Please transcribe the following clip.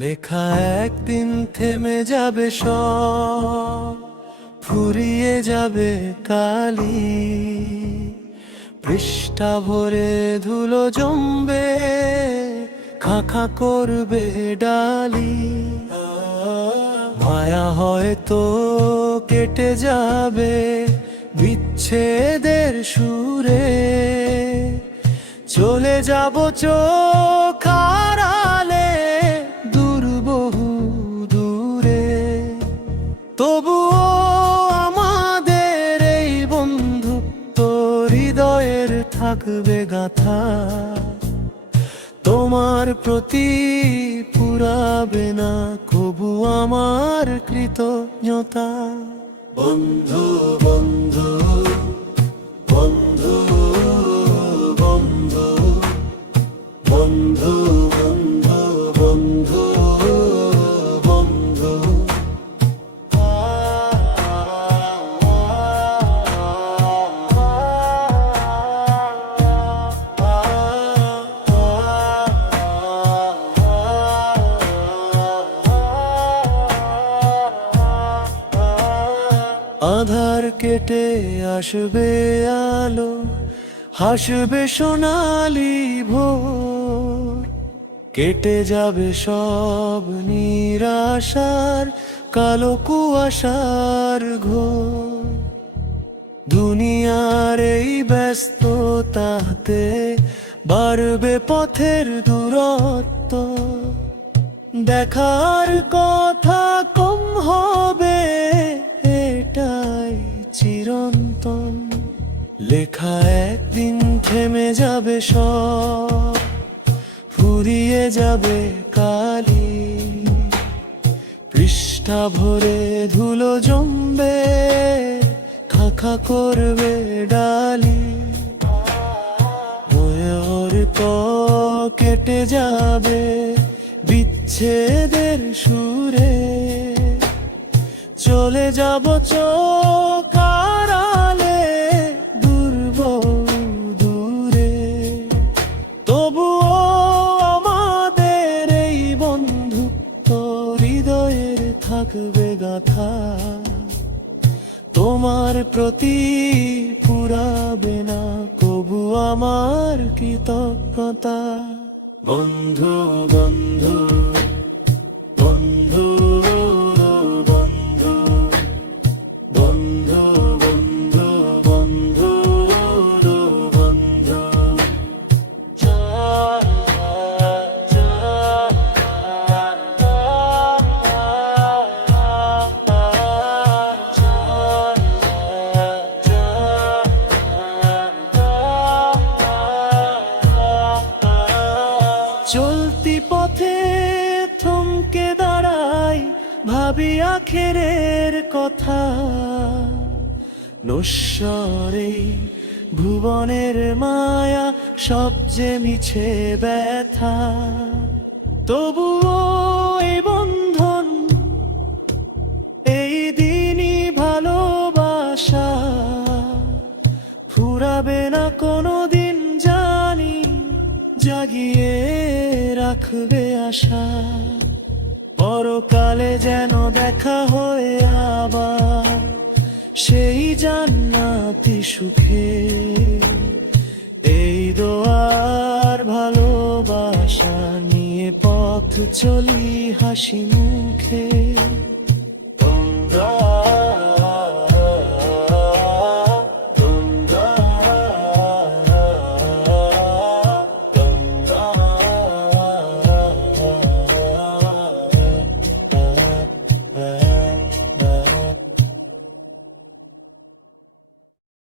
লেখা একদিন থেমে যাবে সব, ফুরিয়ে যাবে কালি, পৃষ্ঠা ভরে ধুলো জমবে, খা খা করবে ডালি। মায়া হয়তো কেটে যাবে বিচ্ছেদের সুরে, চলে যাব চোখ আড়ালে দূর বহু দূরে। তবুও আমাদের এই বন্ধুত্ব হৃদয়ের থাকবে গাথা, তোমার প্রতি পুরাবে না কবু আমার কৃতজ্ঞতা। বন্ধু বন্ধু বন্ধু বন্ধু বন্ধু বন্ধু বন্ধু বন্ধু। আধার কেটে আসবে আলো, হাসবে সোনালি ভোর, কেটে যাবে সব নিরাশার কালো কুয়াশার ঘোর। দুনিয়ার এই ব্যস্ততাতে বাড়বে পথের দূরত্ব, দেখার কথা কম হবে এটাই চিরন্তন। লেখা একদিন থেমে যাবে সব, ফুরিয়ে যাবে কালি, পৃষ্ঠা ভরে ধুলো জমবে, খা খা করবে ডালি। হয়তো কেটে যাবে বিচ্ছেদের সুরে, চলে যাব চোখ আড়ালে দূর বহু দূরে। তবুও আমাদের এই বন্ধুত্ব হৃদয়ের থাকবে গাথা, তোমার প্রতি পুরাবে না কবু আমার কৃতজ্ঞতা। বন্ধু বন্ধু বন্ধু বন্ধু বন্ধু বন্ধু বন্ধু বন্ধু। চলতি পথে থমকে দাঁড়াই, ভাবি আখেরের কথা, নশ্বরে ভুবনের মায়া সব যে মিছে ব্যথা। তবুও এই বন্ধন, এই দিনই ভালোবাসা, ফুরাবে না কোনো দিন জানি, জাগিয়ে রাখবে আশা। পরকালে যেন দেখা হয়ে আবার সেই জান্নাতি সুখে, এই দোয়ার ভালোবাসা নিয়ে পথ চলি হাসি মুখে।